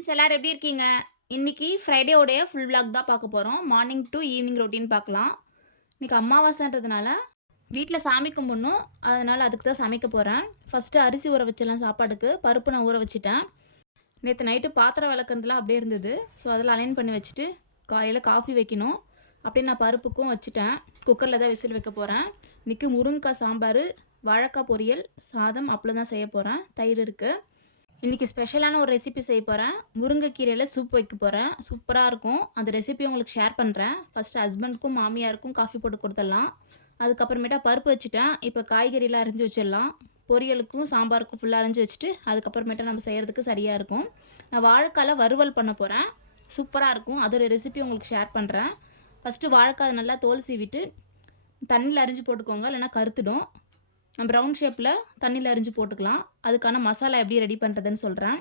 Hi friends எப்படி இருக்கீங்க? இன்னைக்கு ஃப்ரைடேவோடைய ஃபுல் vlog தான் பார்க்க போகிறோம் மார்னிங் டு ஈவினிங் ரொட்டீன் பார்க்கலாம். இன்றைக்கி அமாவாசைன்றதுனால வீட்டில் சாமி கும்பிடணும். அதனால் அதுக்கு தான் சமைக்க போகிறேன் ஃபஸ்ட்டு அரிசி ஊற வச்சிடலாம் சாப்பாடுக்கு. பருப்பு நான் ஊற வச்சுட்டேன். நேற்று நைட்டு பாத்திரம் விளக்குறதுலாம் அப்படியே இருந்தது. ஸோ அதில் அலைன் பண்ணி வச்சுட்டு காலையில் காஃபி வைக்கணும். அப்படியே நான் பருப்புக்கும் வச்சுட்டேன். குக்கரில் தான் விசில் வைக்க போகிறேன் இன்றைக்கி முருங்கைக்காய் சாம்பார் வாழைக்காய் பொரியல் சாதம் அப்பளம் தான் செய்ய போகிறேன் தயிர் இருக்குது இன்றைக்கி ஸ்பெஷலான ஒரு ரெசிபி செய்ய போகிறேன் முருங்கைக்கீரையில் சூப் வைக்க போகிறேன் சூப்பராக இருக்கும். அந்த ரெசிபி உங்களுக்கு ஷேர் பண்ணுறேன் ஃபஸ்ட்டு ஹஸ்பண்ட்க்கும் மாமியாருக்கும் காஃபி போட்டு கொடுத்துடலாம். அதுக்கப்புறமேட்டா பருப்பு வச்சுட்டேன். இப்போ காய்கறிலாம் அரிஞ்சு வச்சிடலாம். பொரியலுக்கும் சாம்பாருக்கும் ஃபுல்லாக அரிஞ்சு வச்சுட்டு அதுக்கப்புறமேட்டா நம்ம செய்கிறதுக்கு சரியாக இருக்கும். நான் வாழைக்காயில் வறுவல் பண்ண போகிறேன் சூப்பராக இருக்கும். அதோட ரெசிபி உங்களுக்கு ஷேர் பண்ணுறேன் ஃபஸ்ட்டு வாழைக்காய் நல்லா தோல் சீவிட்டு தண்ணியில் அரிஞ்சு போட்டுக்கோங்க. இல்லைன்னா கருத்துடும். ப்ரௌன் ஷேப்பில் தண்ணியில் அரிஞ்சு போட்டுக்கலாம். அதுக்கான மசாலா எப்படி ரெடி பண்ணுறதுன்னு சொல்கிறேன்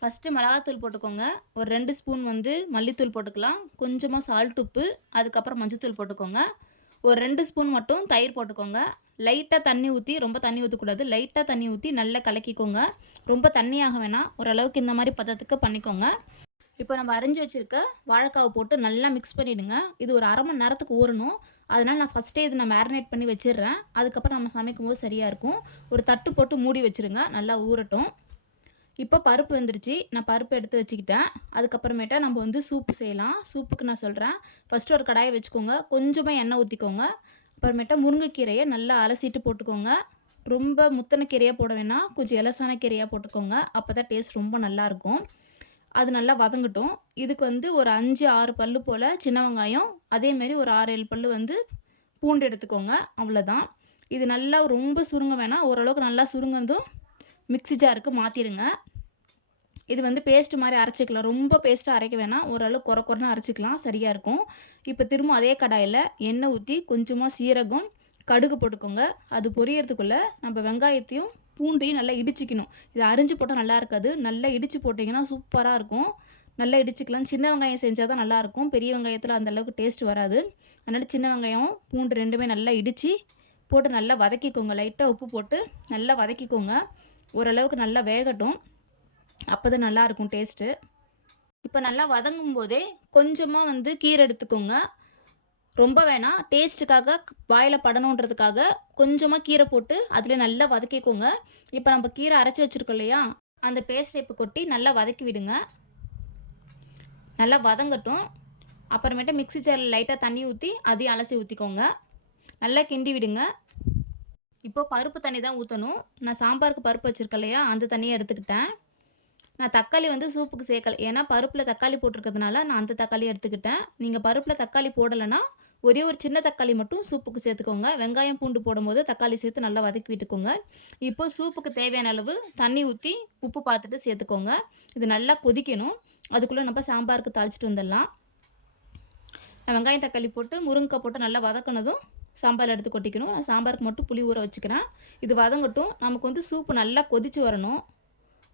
ஃபஸ்ட்டு மிளகாத்தூள் போட்டுக்கோங்க. ஒரு ரெண்டு ஸ்பூன் வந்து மல்லித்தூள் போட்டுக்கலாம். கொஞ்சமாக சால்ட் உப்பு அதுக்கப்புறம் மஞ்சத்தூள் போட்டுக்கோங்க. ஒரு ரெண்டு ஸ்பூன் மட்டும் தயிர் போட்டுக்கோங்க. லைட்டாக தண்ணி ஊற்றி ரொம்ப தண்ணி ஊற்றக்கூடாது லைட்டாக தண்ணி ஊற்றி நல்லா கலக்கிக்கோங்க. ரொம்ப தண்ணியாக வேணாம். ஓரளவுக்கு இந்த மாதிரி பதத்துக்கு பண்ணிக்கோங்க. இப்போ நம்ம அரைஞ்சி வச்சுருக்க வாழைக்காவை போட்டு நல்லா மிக்ஸ் பண்ணிவிடுங்க இது ஒரு அரை மணி நேரத்துக்கு ஊறணும். அதனால் நான் ஃபஸ்ட்டே இது நான் மேரினேட் பண்ணி வச்சிடுறேன். அதுக்கப்புறம் நம்ம சமைக்கும் போது சரியாக இருக்கும். ஒரு தட்டு போட்டு மூடி வச்சுருங்க. நல்லா ஊறட்டும். இப்போ பருப்பு வந்துருச்சு. நான் பருப்பு எடுத்து வச்சுக்கிட்டேன். அதுக்கப்புறமேட்டா நம்ம வந்து சூப்பு செய்யலாம். சூப்புக்கு நான் சொல்கிறேன் ஃபஸ்ட்டு ஒரு கடாயை வச்சுக்கோங்க. கொஞ்சமாக எண்ணெய் ஊற்றிக்கோங்க அப்புறமேட்டா முருங்கைக்கீரையை நல்லா அலசிட்டு போட்டுக்கோங்க. ரொம்ப முத்தன கீரையாக போட வேணாம். கொஞ்சம் இலசான கீரையாக போட்டுக்கோங்க. அப்போ தான் டேஸ்ட் ரொம்ப நல்லாயிருக்கும் அது நல்லா வதங்கட்டும். இதுக்கு வந்து ஒரு அஞ்சு ஆறு பல்லு போல் சின்ன வெங்காயம் அதேமாரி ஒரு ஆறு ஏழு பல்லு வந்து பூண்டு எடுத்துக்கோங்க அவ்வளோதான். இது நல்லா ரொம்ப சுருங்க வேணாம். ஓரளவுக்கு நல்லா சுருங்கந்தும் மிக்சி ஜாருக்கு மாற்றிடுங்க இது வந்து பேஸ்ட் மாதிரி அரைச்சிக்கலாம். ரொம்ப பேஸ்ட்டாக அரைக்க வேணாம். ஓரளவு குறை குறைன்னு அரைச்சிக்கலாம். சரியாக இருக்கும். இப்போ திரும்ப அதே கடாயில் எண்ணெய் ஊற்றி கொஞ்சமாக சீரகம் கடுகு போட்டுக்கோங்க. அது பொரியறதுக்குள்ளே நம்ம வெங்காயத்தையும் பூண்டையும் நல்லா இடிச்சிக்கணும். இது அரிஞ்சு போட்டால் நல்லா இருக்காது. நல்லா இடித்து போட்டிங்கன்னா சூப்பராக இருக்கும். நல்லா இடிச்சிக்கலாம். சின்ன வெங்காயம் செஞ்சால் தான் நல்லாயிருக்கும் பெரிய வெங்காயத்தில் அந்தளவுக்கு டேஸ்ட் வராது. அதனால் சின்ன வெங்காயம் பூண்டு ரெண்டுமே நல்லா இடித்து போட்டு நல்லா வதக்கிக்கோங்க. லைட்டாக உப்பு போட்டு நல்லா வதக்கிக்கோங்க. ஓரளவுக்கு நல்லா வேகட்டும். அப்போ தான் நல்லாயிருக்கும் டேஸ்ட்டு இப்போ நல்லா வதங்கும் போதே கொஞ்சமாக வந்து கீரை எடுத்துக்கோங்க. ரொம்ப வேணாம். டேஸ்ட்டுக்காக வாயில் படணுன்றதுக்காக கொஞ்சமாக கீரை போட்டு அதில் நல்லா வதக்கிக்கோங்க. இப்போ நம்ம கீரை அரைச்சி வச்சுருக்கோம் இல்லையா? அந்த பேஸ்ட்டை இப்போ கொட்டி நல்லா வதக்கி விடுங்க. நல்லா வதங்கட்டும். அப்புறமேட்டு மிக்சி ஜாரில் லைட்டாக தண்ணி ஊற்றி அதையும் அலசி ஊற்றிக்கோங்க நல்லா கிண்டி விடுங்க. இப்போது பருப்பு தண்ணி தான் ஊற்றணும் நான் சாம்பாருக்கு பருப்பு வச்சுருக்கேன் இல்லையா? அந்த தண்ணியை எடுத்துக்கிட்டேன். நான் தக்காளி வந்து சூப்புக்கு சேர்க்கல. ஏன்னா பருப்பில் தக்காளி போட்டிருக்கிறதுனால நான் அந்த தக்காளி எடுத்துக்கிட்டேன். நீங்கள் பருப்பில் தக்காளி போடலைன்னா ஒரே ஒரு சின்ன தக்காளி மட்டும் சூப்புக்கு சேர்த்துக்கோங்க. வெங்காயம் பூண்டு போடும்போது தக்காளி சேர்த்து நல்லா வதக்கி விட்டுக்கோங்க. இப்போ சூப்புக்கு தேவையான அளவு தண்ணி ஊற்றி உப்பு பார்த்துட்டு சேர்த்துக்கோங்க. இது நல்லா கொதிக்கணும். அதுக்குள்ளே நம்ம சாம்பாருக்கு தாளிச்சிட்டு வந்துடலாம். வெங்காயம் தக்காளி போட்டு முருங்கைக்காய் போட்டு நல்லா வதக்கினதும் சாம்பார் எடுத்து கொட்டிக்கணும். நான் சாம்பாருக்கு மட்டும் புளி ஊற வச்சுக்கிறேன். இது வதங்கட்டும். நமக்கு வந்து சூப்பு நல்லா கொதித்து வரணும்.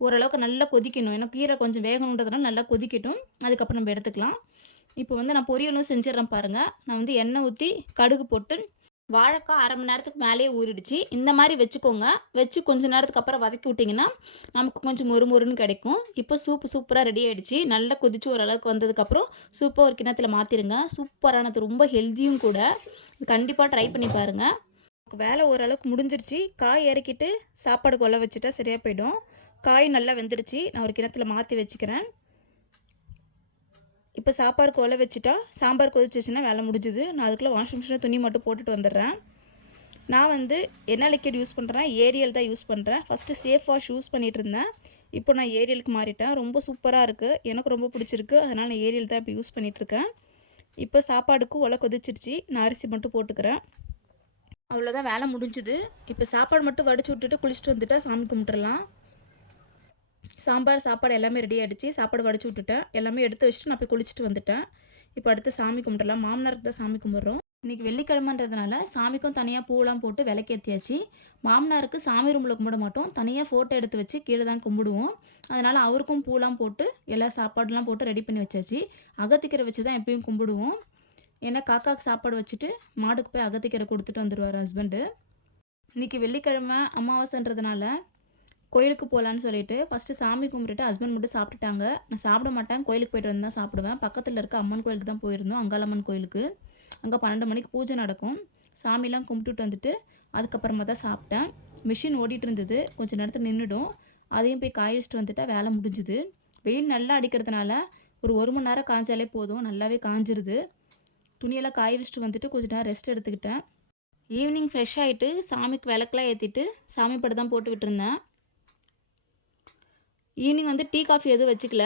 ஓரளவுக்கு நல்லா கொதிக்கணும். ஏன்னா கீரை கொஞ்சம் வேகணுன்றதுனால நல்லா கொதிக்கட்டும். அதுக்கப்புறம் நம்ம எடுத்துக்கலாம். இப்போ வந்து நான் பொரியலும் செஞ்சிடறேன் பாருங்கள் நான் வந்து எண்ணெய் ஊற்றி கடுகு போட்டு வாழைக்காய் அரை மணி நேரத்துக்கு மேலேயே ஊறிடுச்சு. இந்த மாதிரி வச்சுக்கோங்க. வச்சு கொஞ்சம் நேரத்துக்கு அப்புறம் வதக்கி விட்டிங்கன்னா நமக்கு கொஞ்சம் மொறு மொறுன்னு கிடைக்கும். இப்போ சூப்பு சூப்பராக ரெடி ஆகிடுச்சு நல்லா கொதிச்சு ஓரளவுக்கு வந்ததுக்கப்புறம் சூப்பை ஒரு கிணத்துல மாற்றிடுங்க சூப்பரானது ரொம்ப ஹெல்த்தியும் கூட. கண்டிப்பாக ட்ரை பண்ணி பாருங்கள் வேலை ஓரளவுக்கு முடிஞ்சிருச்சு. காய் இறக்கிட்டு சாப்பாடு கொல்ல வச்சுட்டா சரியாக போயிடும். காய் நல்லா வெந்துடுச்சு. நான் ஒரு கிணத்துல மாற்றி வச்சுக்கிறேன். இப்போ சாப்பாடு கொலை வச்சுட்டா சாம்பார் கொதிச்சிச்சுன்னா வேலை முடிஞ்சுது. நான் அதுக்குள்ளே வாஷிங் மிஷினில் துணி மட்டும் போட்டுட்டு வந்துடுறேன். நான் வந்து என்ன லிக்விட் யூஸ் பண்ணுறேன் ஏரியல் தான் யூஸ் பண்ணுறேன் ஃபஸ்ட்டு சேஃப் வாஷ் யூஸ் பண்ணிகிட்டு இருந்தேன். இப்போ நான் ஏரியலுக்கு மாறிட்டேன். ரொம்ப சூப்பராக இருக்குது எனக்கு ரொம்ப பிடிச்சிருக்கு. அதனால் நான் ஏரியல் தான் இப்போ யூஸ் பண்ணிகிட்ருக்கேன் இப்போ சாப்பாடுக்கும் ஒலை கொதிச்சிருச்சு. நான் அரிசி மட்டும் போட்டுக்கிறேன். அவ்வளோதான் வேலை முடிஞ்சுது. இப்போ சாப்பாடு மட்டும் வடிச்சு விட்டுட்டு குளிச்சுட்டு வந்துட்டால் சாமி கும்பிட்டுறலாம். சாம்பார் சாப்பாடு எல்லாமே ரெடி ஆகிடுச்சு சாப்பாடு வடிச்சு விட்டுட்டேன். எல்லாமே எடுத்து வச்சுட்டு நான் போய் குளிச்சுட்டு வந்துட்டேன். இப்போ அடுத்து சாமி கும்பிடலாம். மாமனாருக்கு தான் சாமி கும்பிட்றோம். இன்றைக்கி வெள்ளிக்கிழமைன்றதுனால சாமிக்கும் தனியாக பூவெல்லாம் போட்டு விளக்கேற்றியாச்சு மாமனாருக்கு சாமி ரூமில் கும்பிட மாட்டோம். தனியாக ஃபோட்டோ எடுத்து வச்சு கீழே தான் கும்பிடுவோம். அதனால் அவருக்கும் பூலாம் போட்டு எல்லா சாப்பாடுலாம் போட்டு ரெடி பண்ணி வச்சாச்சு. அகத்திக்கரை வச்சு தான் எப்பயும் கும்பிடுவோம். ஏன்னா காக்காவுக்கு சாப்பாடு வச்சுட்டு மாடுக்கு போய் அகத்திக்கரை கொடுத்துட்டு வந்துடுவார் ஹஸ்பண்டு இன்றைக்கி வெள்ளிக்கிழமை அமாவாசைன்றதுனால கோயிலுக்கு போகலான்னு சொல்லிட்டு ஃபஸ்ட்டு சாமி கும்பிட்டுட்டு ஹஸ்பண்ட் மட்டும் சாப்பிட்டுட்டாங்க. நான் சாப்பிட மாட்டேன். கோயிலுக்கு போயிட்டு வந்து தான் சாப்பிடுவேன். பக்கத்தில் இருக்க அம்மன் கோயிலுக்கு தான் போயிருந்தோம். அங்காளம்மன் கோயிலுக்கு. அங்கே பன்னெண்டு மணிக்கு பூஜை நடக்கும். சாமிலாம் கும்பிட்டுட்டு வந்துட்டு அதுக்கப்புறமா தான் சாப்பிட்டேன். மிஷின் ஓடிட்டு இருந்தது. கொஞ்சம் நேரத்தில் நின்றுடும் அதையும் போய் காய வச்சுட்டு வந்துட்டா வேலை முடிஞ்சுது. வெயில் நல்லா அடிக்கிறதுனால ஒரு ஒரு மணி நேரம் காய்ஞ்சாலே போதும். நல்லாவே காஞ்சிருது. துணியெல்லாம் காய வச்சுட்டு வந்துட்டு கொஞ்ச நேரம் ரெஸ்ட் எடுத்துக்கிட்டேன். ஈவினிங் ஃப்ரெஷ் ஆகிட்டு சாமிக்கு விளக்கெலாம் ஏற்றிட்டு சாமி படம் தான் போட்டு விட்டுருந்தேன் ஈவினிங் வந்து டீ காஃபி எதுவும் வச்சுக்கல.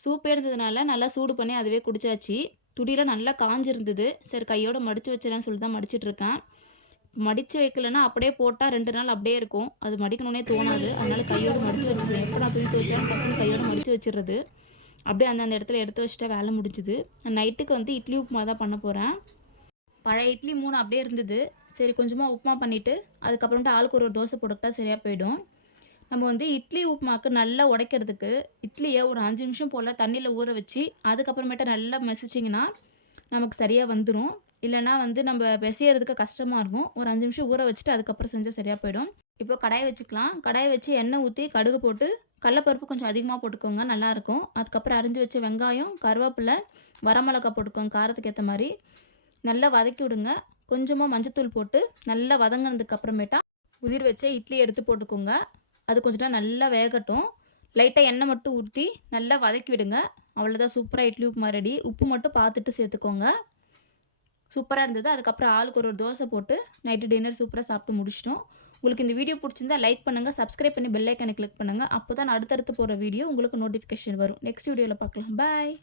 சூப்பே இருந்ததுனால நல்லா சூடு பண்ணி அதுவே குடிச்சாச்சு. துடியில் நல்லா காஞ்சிருந்தது. சரி கையோட மடித்து வச்சிடலான்னு சொல்லி தான் மடிச்சிட்டு இருக்கேன். மடித்து வைக்கலன்னா அப்படியே போட்டால் ரெண்டு நாள் அப்படியே இருக்கும். அது மடிக்கணுன்னே தோணாது. அதனால் கையோட மடித்து வச்சுக்கிறேன் எப்போ நான் துணி துவைச்சேன் டக்குனு கையோட மடித்து வச்சிடுறது. அப்படியே அந்தந்த இடத்துல எடுத்து வச்சுட்டா வேலை முடிஞ்சுது. நைட்டுக்கு வந்து இட்லி உப்புமா தான் பண்ண போகிறேன் பழைய இட்லி மூணு அப்படியே இருந்தது. சரி கொஞ்சமாக உப்புமா பண்ணிவிட்டு அதுக்கப்புறமேட்டு ஆளுக்கு ஒரு ஒரு தோசை போட்டுக்கிட்டா சரியாக போயிடும். நம்ம வந்து இட்லி உப்புமாக்கு நல்லா உடைக்கிறதுக்கு இட்லியை ஒரு அஞ்சு நிமிஷம் போல் தண்ணியில் ஊற வச்சு அதுக்கப்புறமேட்டு நல்லா மெசிச்சிங்கன்னா நமக்கு சரியாக வந்துடும் இல்லைன்னா வந்து நம்ம பிசையறதுக்கு கஷ்டமாக இருக்கும். ஒரு அஞ்சு நிமிஷம் ஊற வச்சுட்டு அதுக்கப்புறம் செஞ்சால் சரியாக போயிடும். இப்போ கடாயை வச்சுக்கலாம். கடாயை வச்சு எண்ணெய் ஊற்றி கடுகு போட்டு கடலப்பருப்பு கொஞ்சம் அதிகமாக போட்டுக்கோங்க. நல்லாயிருக்கும் அதுக்கப்புறம் அரிஞ்சு வச்ச வெங்காயம் கருவேப்பிலை வரமிளகா போட்டுக்கோங்க. காரத்துக்கு ஏற்ற மாதிரி. நல்லா வதக்கி விடுங்க. கொஞ்சமாக மஞ்சத்தூள் போட்டு நல்லா வதங்கினதுக்கு அப்புறமேட்டா உதிர் வச்ச இட்லி எடுத்து போட்டுக்கோங்க. அது கொஞ்சம் நேரம் நல்லா வேகட்டும். லைட்டாக எண்ணெய் மட்டும் ஊற்றி நல்லா வதக்கி விடுங்க. அவ்வளோதான் சூப்பராக இட்லி உப்புமா ரெடி உப்பு மட்டும் பார்த்துட்டு சேர்த்துக்கோங்க. சூப்பராக இருந்தது. அதுக்கப்புறம் ஆளுக்கு ஒரு ஒரு தோசை போட்டு நைட்டு டின்னர் சூப்பராக சாப்பிட்டு முடிச்சிட்டோம். உங்களுக்கு இந்த வீடியோ பிடிச்சிருந்தா லைக் பண்ணுங்கள் சப்ஸ்கிரைப் பண்ணி பெல்லைக்கனை கிளிக் பண்ணுங்கள் அப்போ தான் அடுத்தடுத்து போகிற வீடியோ உங்களுக்கு நோட்டிஃபிகேஷன் வரும். நெக்ஸ்ட் வீடியோவில் பார்க்கலாம். பாய்